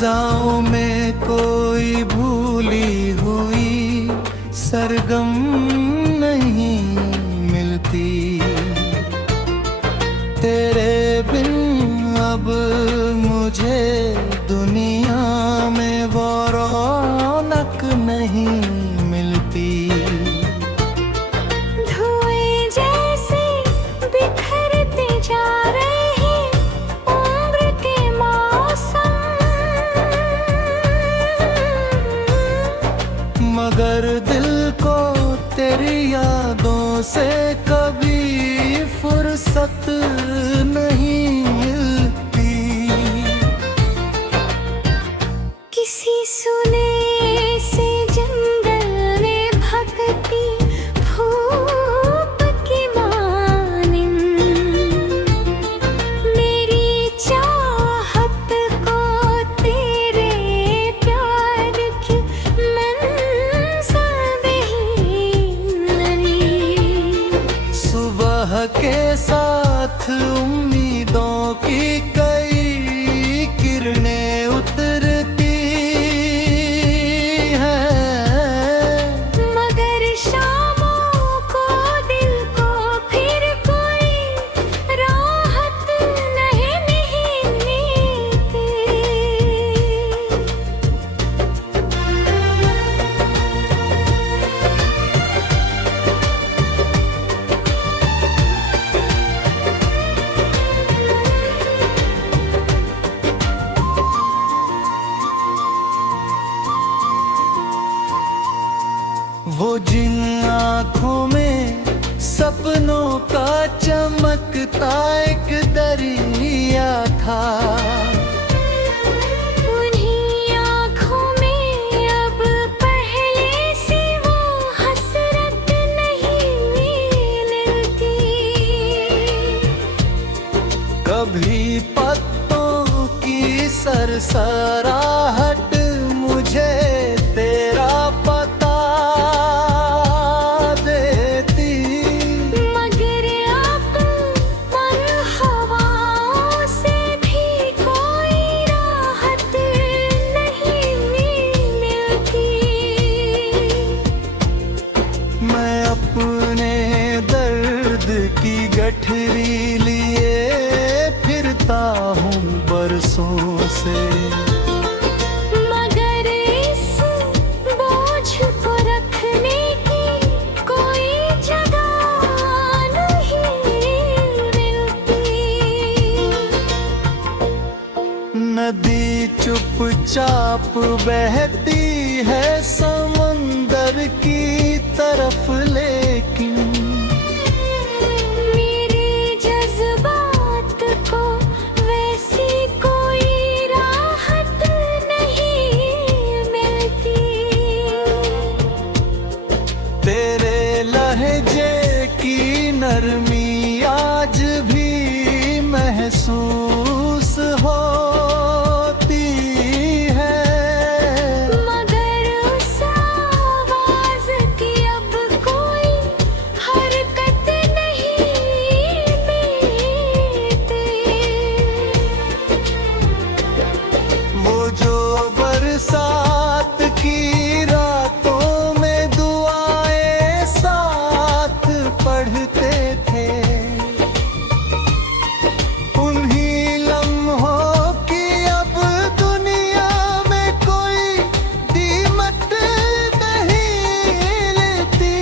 फिजाओं में कोई भूली हुई सरगम नहीं मिलती। तेरे बिन अब मुझे दुनिया में वो रौनक नहीं मिलती। धुएं जैसे बिखरते जा रहे हैं उम्र के मौसम, मगर दिल को तेरी यादों से कभी फुर्सत नहीं मिलती। किसी सुने से जंगल में भगती धूप की मानिंद मेरी चाहत को तेरे प्यार की मंजिल नहीं। सुबह के साथ उम्मीदों की कई किरणें उतरती हैं, मगर शामों को दिल को फिर कोई राहत नहीं मिलती। वो जिन आँखों में सपनों का चमकता एक दरिया था, उन्हीं आँखों में अब पहले से वो हसरत नहीं मिलती। कभी पत्तों की सरसराहट मुझे तेरा पता देती, मगर अब उन हवाओं से भी कोई राहत नहीं मिलती। मैं अपने दर्द की गठरी लिए फिरता हूँ बरसों से, मगर इस बोझ को रखने की कोई जगह नहीं मिलती। नदी चुपचाप बहती है समंदर की तरफ, लेकिन मेरे जज्बात को वैसी कोई राहत नहीं मिलती। तेरे लहजे की नरमी आज भी महसूस होती है, मगर उस आवाज की अब कोई हरकत नहीं मिलती। वो जो बरसात की रातों में दुआएं साथ पढ़ते थे, उन्हीं लम्हों की अब दुनिया में कोई कीमत नहीं लेती।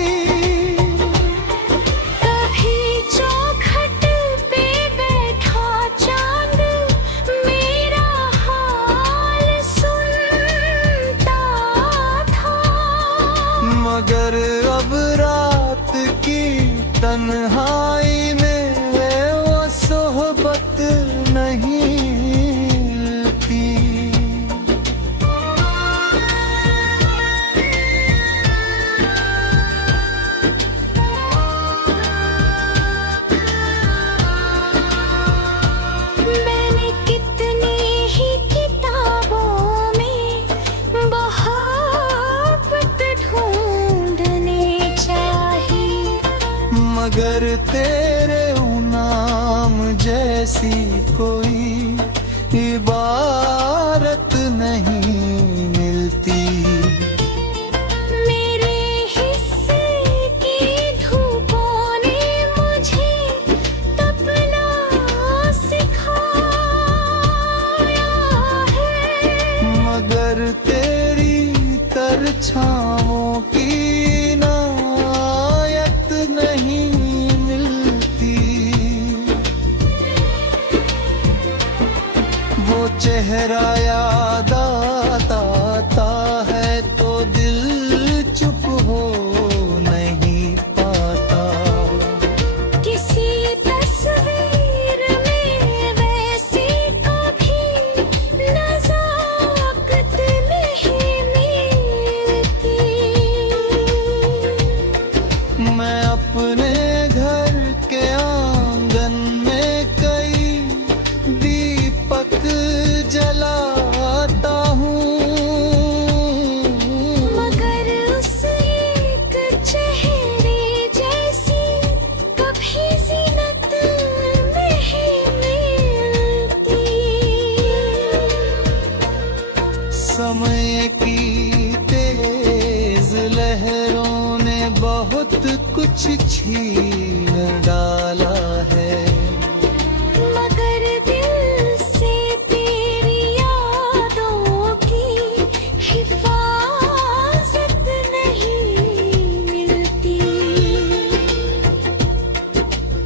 कभी चौखट पे बैठा चांद मेरा हाल सुनता था, मगर अब रात की तन्हाई में वो सोहबत नहीं मिलती। मैंने कितनी ही किताबों में मोहब्बत ढूंढने चाहिए, मगर तेरे नाम जैसी कोई इबारत नहीं मिलती। मेरे हिस्से की धूपों ने मुझे तपना सिखाया है, मगर तेरी तरछाओं की इनायत नहीं मिलती। वो चेहरा याद आता है तो दिल चुप हो नहीं पाता। किसी तस्वीर में वैसी कभी नज़ाकत नहीं मिलती। मैं अपने घर के आंगन में कई दीपक जलाता हूँ, मगर उस एक चेहरे जैसी कभी ज़ीनत नहीं मिलती। समय की तेज लहरों ने बहुत कुछ छीन डाला है, मगर दिल से तेरी यादों की हिफाजत नहीं मिलती।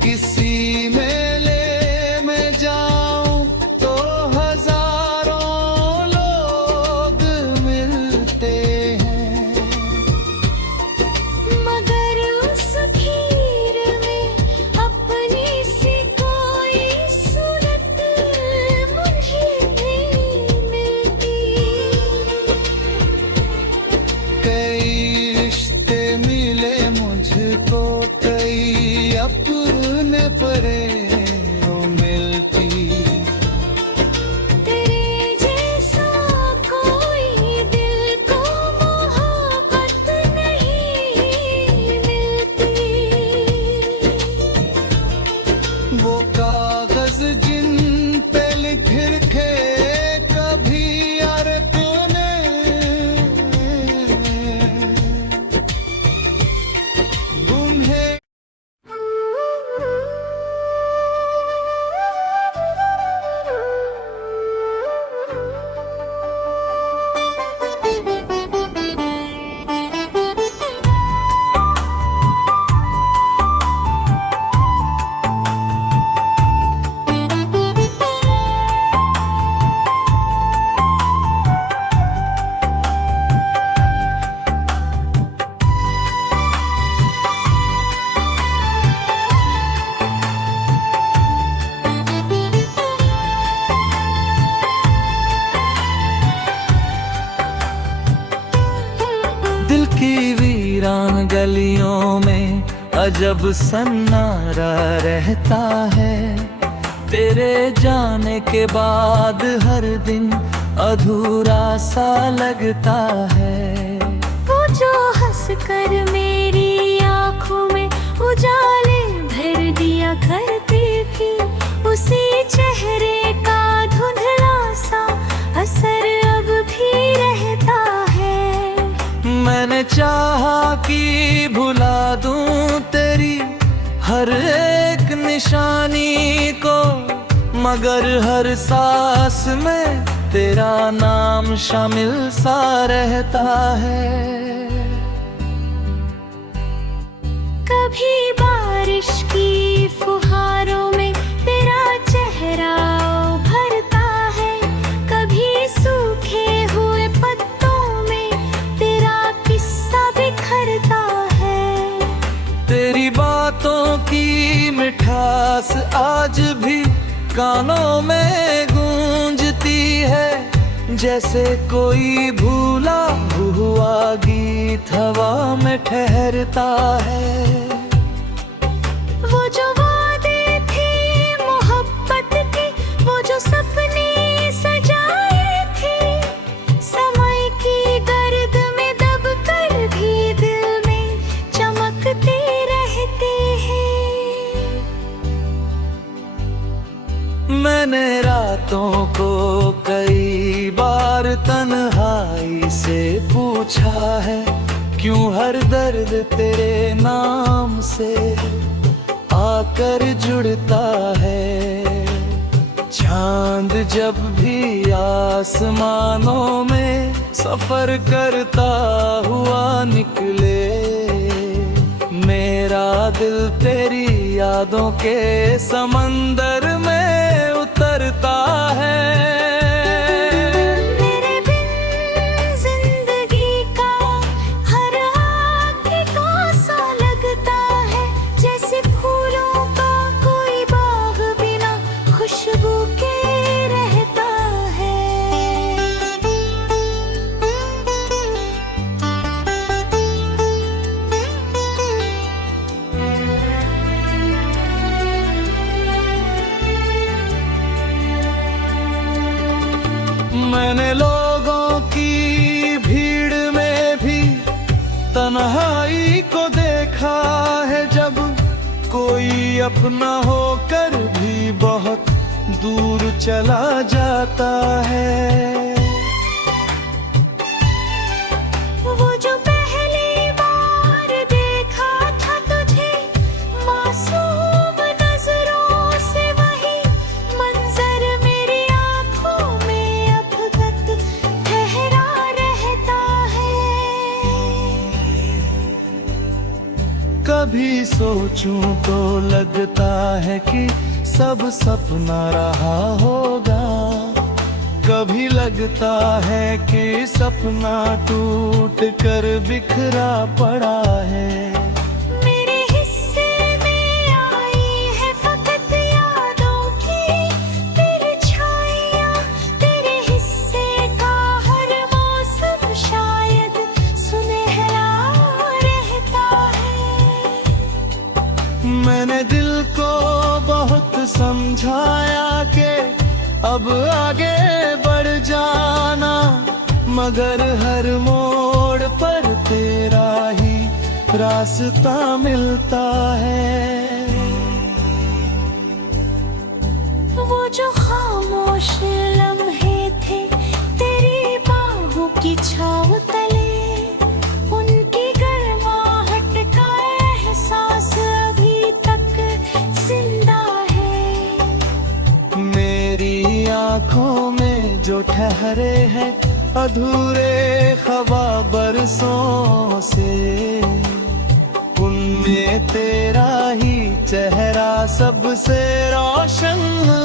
किसी मेले में जाऊं तो हजारों लोग मिलते हैं, मगर उस भीड़ में अपनी सी कोई सूरत मुझे नहीं मिलती। कई रिश्ते मिले मुझको, कई अपने प्रेम मिलती। तेरे जैसा कोई दिल को मोहब्बत नहीं मिलती। वो कागज जिन पे लिख के कभी यार तूने उन्हें दिल की वीरान गलियों में अजब सन्नाटा रहता है। तेरे जाने के बाद हर दिन अधूरा सा लगता है। वो जो हंस कर मेरी आँखों में उजाले भर दिया करती थी, उसी चेहरे का धुंधला सा असर अब भी रहता है। मैंने चाहा कि भुला दूं तेरी हर एक निशानी को, मगर हर सांस में तेरा नाम शामिल सा रहता है। कभी बारिश की फुहारों में तेरा चेहरा उभरता है, कभी सूखे हुए पत्तों में तेरा किस्सा बिखरता है। तेरी बातों की मिठास आज भी कानों में गूंजती है, जैसे कोई भूला हुआ गीत हवा में ठहरता है। वो जो वादे थे मोहब्बत के, वो जो सपने सजाए थे, समय की गर्द में दब कर भी दिल में चमकते रहते हैं। मैंने रातों को कई बार पूछा है क्यों हर दर्द तेरे नाम से आकर जुड़ता है। चांद जब भी आसमानों में सफर करता हुआ निकले, मेरा दिल तेरी यादों के समंदर में उतरता है। तेरे बिन जिंदगी का हर आँख सा लगता है, जैसे फूलों का कोई बाग बिना खुशबू के रहता है। मैंने लोगों की भीड़ में भी तन्हाई को देखा है, जब कोई अपना होकर भी बहुत दूर चला जाता है। वो जो पहली बार देखा था तुझे मासूम नजरों से, वही मंजर मेरी आंखों में अब तक ठहरा रहता है। कभी सोचूं तो लगता है कि सब सपना रहा होगा, कभी लगता है कि सपना टूट कर बिखरा पड़ा है। मेरे हिस्से में आई है फकत यादों की परछाइयाँ, तेरे हिस्से का हर मौसम शायद सुनहरा रहता है। मैंने दिल को बहुत समझाया कि अब आगे बढ़ जाना, मगर हर मोड़ पर तेरा ही रास्ता मिलता है। वो जो खामोश लम्हे थे तेरी बाहों की छाँव तले, उनकी गर्माहट का एहसास अभी तक जिंदा है। मेरी आँखों में जो ठहरे हैं अधूरे ख्वाब बरसों से, उनमें तेरा ही चेहरा सबसे रोशन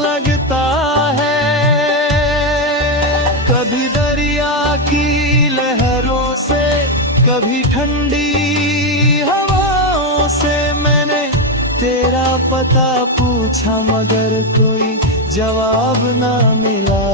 लगता है। कभी दरिया की लहरों से, कभी ठंडी हवाओं से मैंने तेरा पता पूछा, मगर कोई जवाब ना मिला।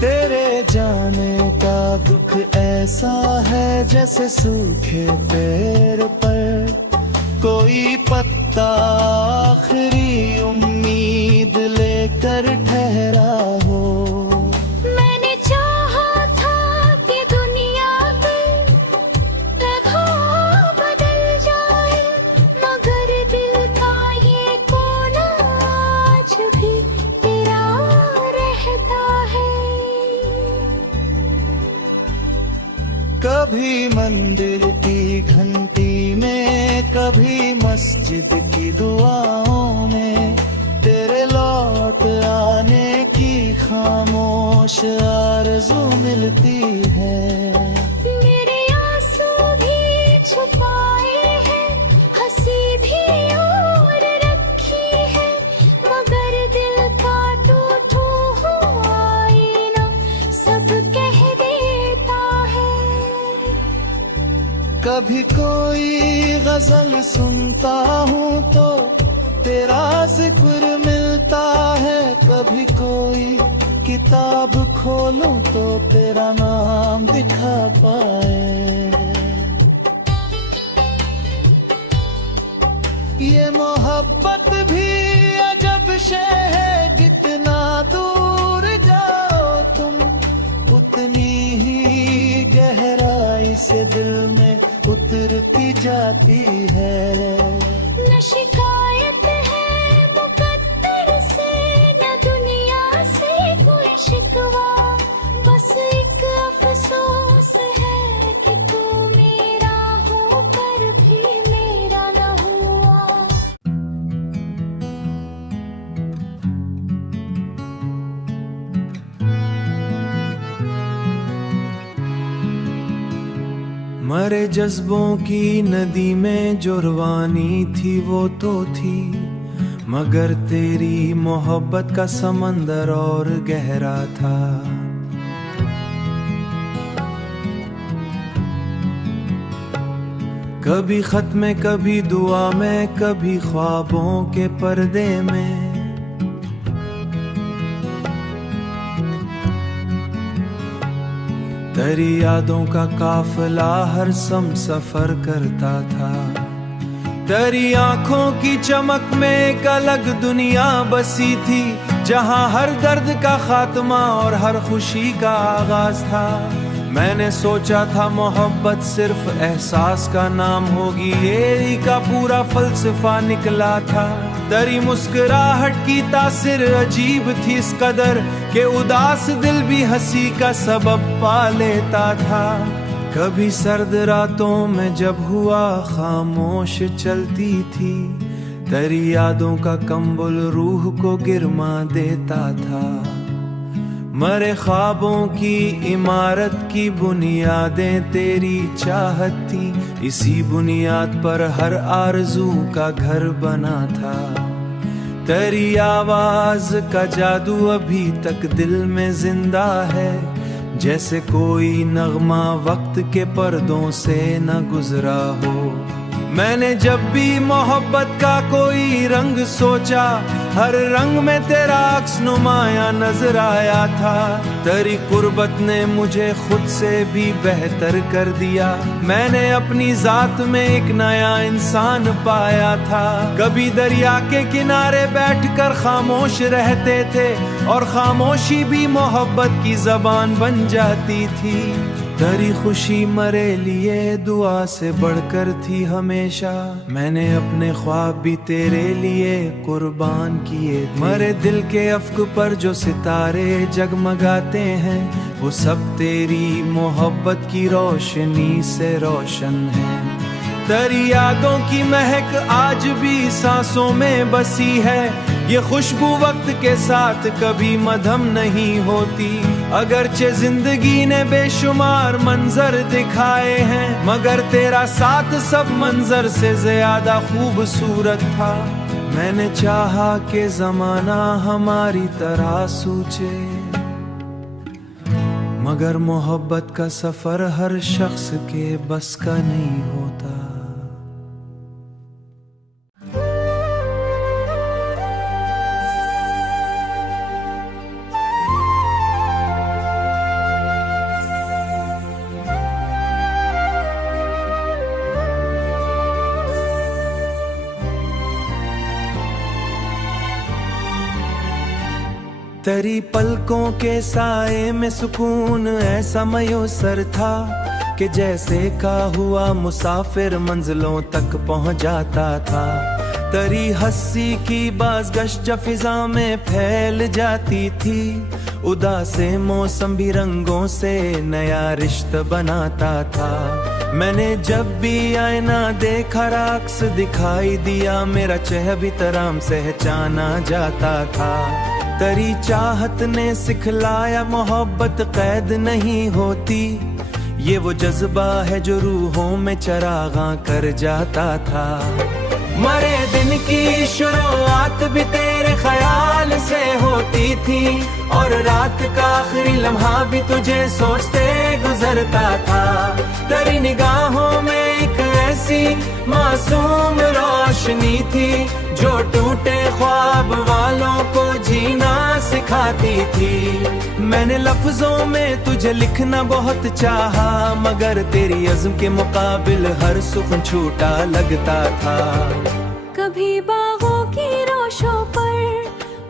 तेरे जाने का दुख ऐसा है जैसे सूखे पेड़ पर कोई पत्ता आखिरी उम्मीद लेकर ठहरा हो। मैंने चाहा था कि दुनिया की लम्हा बदल जाए, मगर दिल का ये कोना आज भी तेरा रहता है। कभी मंदिर की घंटी में, कभी मस्जिद की दुआओं में तेरे लौट आने की खामोश आरज़ू मिलती है। मेरे आंसू भी छुपाए हैं, हंसी भी और रखी है, मगर दिल का टूटा हुआ आईना सब कह देता है। कभी कोई गजल सुनता हूँ तो तेरा जिक्र मिलता है, कभी कोई किताब खोलूं तो तेरा नाम दिखा पाए। ये मोहब्बत भी अजब शे है, जितना दूर जाओ तुम उतनी ही गहराई से दिल में उतरती जाती है। न शिकायत है मुकद्दर से, न दुनिया से कोई शिकवा, बस एक अफसोस है कि तू मेरा होकर भी मेरा न हुआ। मरे जज्बों की नदी में जो रवानी थी वो तो थी, मगर तेरी मोहब्बत का समंदर और गहरा था। कभी खत में, कभी दुआ में, कभी ख्वाबों के पर्दे में। तेरी यादों का काफिला हर सफर करता था। तेरी आंखों की चमक में एक अलग दुनिया बसी थी, जहां हर दर्द का खात्मा और हर खुशी का आगाज था। मैंने सोचा था मोहब्बत सिर्फ एहसास का नाम होगी, यही का पूरा फलसफा निकला था। तेरी मुस्कुराहट की तासिर अजीब थी इस कदर के उदास दिल भी हंसी का सबब पा लेता था। कभी सर्द रातों में जब हुआ खामोश चलती थी, तेरी यादों का कंबल रूह को गिरमा देता था। मरे ख्वाबों की इमारत की बुनियादें तेरी चाहत थी, इसी बुनियाद पर हर आरज़ू का घर बना था। तेरी आवाज का जादू अभी तक दिल में जिंदा है, जैसे कोई नगमा वक्त के पर्दों से न गुजरा हो। मैंने जब भी मोहब्बत का कोई रंग सोचा, हर रंग में तेरा अक्स नुमाया नजर आया था। तेरी कुर्बत ने मुझे खुद से भी बेहतर कर दिया, मैंने अपनी जात में एक नया इंसान पाया था। कभी दरिया के किनारे बैठकर खामोश रहते थे, और खामोशी भी मोहब्बत की जबान बन जाती थी। तेरी खुशी मरे लिए दुआ से बढ़कर थी हमेशा, मैंने अपने ख्वाब भी तेरे लिए कुर्बान किए थे। मरे दिल के अफ्क पर जो सितारे जगमगाते हैं, वो सब तेरी मोहब्बत की रोशनी से रोशन है। तेरी यादों की महक आज भी सांसों में बसी है, ये खुशबू वक्त के साथ कभी मधम नहीं होती। अगरचे जिंदगी ने बेशुमार मंजर दिखाए हैं, मगर तेरा साथ सब मंजर से ज्यादा खूबसूरत था। मैंने चाहा कि जमाना हमारी तरह सूझे, मगर मोहब्बत का सफर हर शख्स के बस का नहीं होता। तेरी पलकों के साए में सुकून ऐसा मयूसर था, कि जैसे का हुआ मुसाफिर मंजिलों तक पहुंच जाता था। तेरी हंसी की बाज़गश्त फिजा में फैल जाती थी, उदासे मौसम भी रंगों से नया रिश्ता बनाता था। मैंने जब भी आईना देखा राक्स दिखाई दिया, मेरा चेहरा भी तराम सहचाना जाता था। तेरी चाहत ने सिखलाया मोहब्बत कैद नहीं होती, ये वो जज्बा है जो रूहों में चरागा कर जाता था। मरे दिन की शुरुआत भी तेरे ख्याल से होती थी, और रात का आखिरी लम्हा भी तुझे सोचते गुजरता था। तेरी निगाहों में एक ऐसी मासूम रोशनी थी, जो टूटे ख्वाब वालों को जीना सिखा सिखाती थी। मैंने लफ्जों में तुझे लिखना बहुत चाहा, मगर तेरी अज़्म के मुकाबिल हर सुख्न छूटा लगता था। कभी बागों की रोशों पर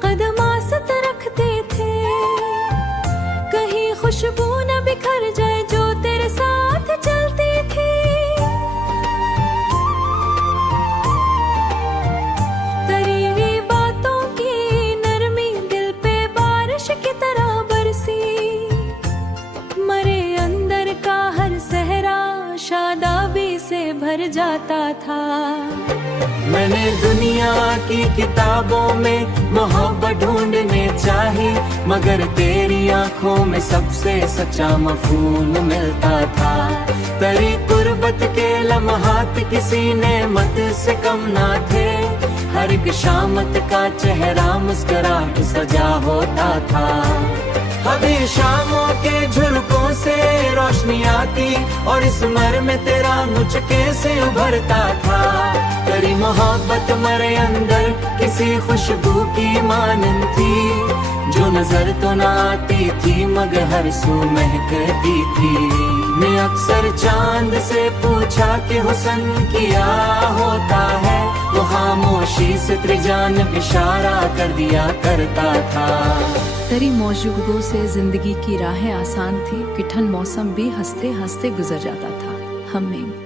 कदम आसत रखते थे, कहीं खुशबू न बिखर जाए जो तेरे साथ चलती थी। करीबी बातों की नरमी दिल पे बारिश की तरह बरसी, मरे अंदर का हर सहरा शादाबी से भर जाता था। मैंने दुनिया की किताबों में मोहब्बत ढूंढने चाही, मगर तेरी आंखों में सबसे सच्चा मफहूम मिलता था। तेरी कुर्बत के लम्हात किसी नेमत से कम ना थे, हर एक शामत का चेहरा मुस्कुराहट सजा होता था। अभी शामों के झुलकों से रोशनी आती और इस मर में तेरा नुचके से उभरता था। तेरी मोहब्बत मरे अंदर किसी खुशबू की मानन थी, जो नजर तो न आती थी मगर हर सू महकती थी। मैं अक्सर चांद से पूछा कि हुस्न क्या होता है, वो खामोशी से त्रिजानिब इशारा कर दिया करता था। तेरी मौजूदगी से जिंदगी की राहें आसान थी, कि ठंड मौसम भी हंसते हंसते गुजर जाता था। हमें